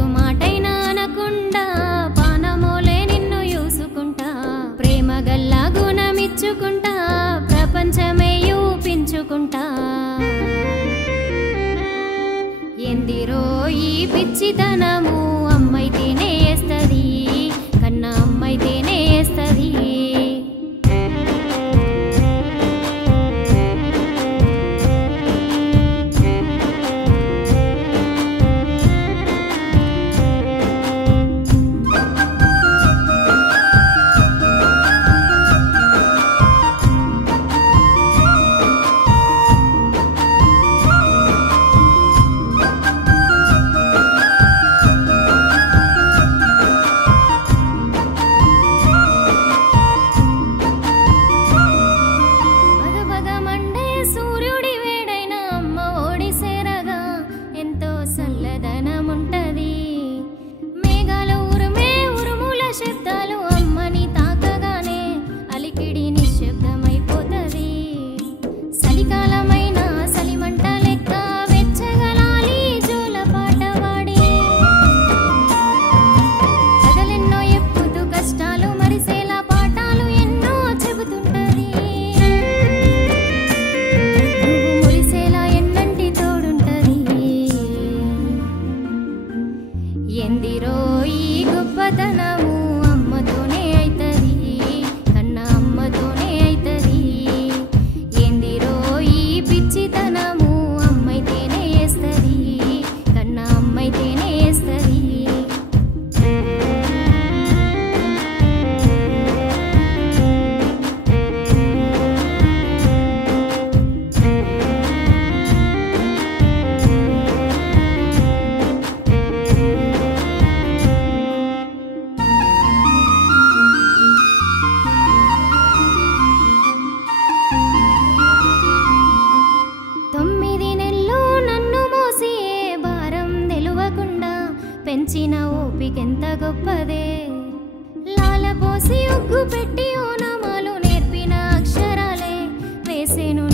ఒట్టు మాటైనా అనకుండా పానమోలే నిన్ను యూసుకుంటా ప్రేమ గల్లా గుణమిచ్చుకుంటా ప్రపంచమే యూపించుకుంటా ఎందిరో ఈ పిచ్చితనము అమ్మైతేనే వేస్తది కన్నా అమ్మైతేనే వేస్తది ఎందిరో ఈ గొప్పతనము అమ్మతోనే అయితది కన్నా అమ్మతోనే అయితది ఎందిరో ఈ పిచ్చితనము అమ్మైతేనే వేస్తది కన్నా అమ్మైతేనే వేస్తది పెంచిన ఓపికెంత గొప్పదే లాలపోసి ఉగ్గు పెట్టి ఓనమాలు నేర్పిన అక్షరాలే వేసేను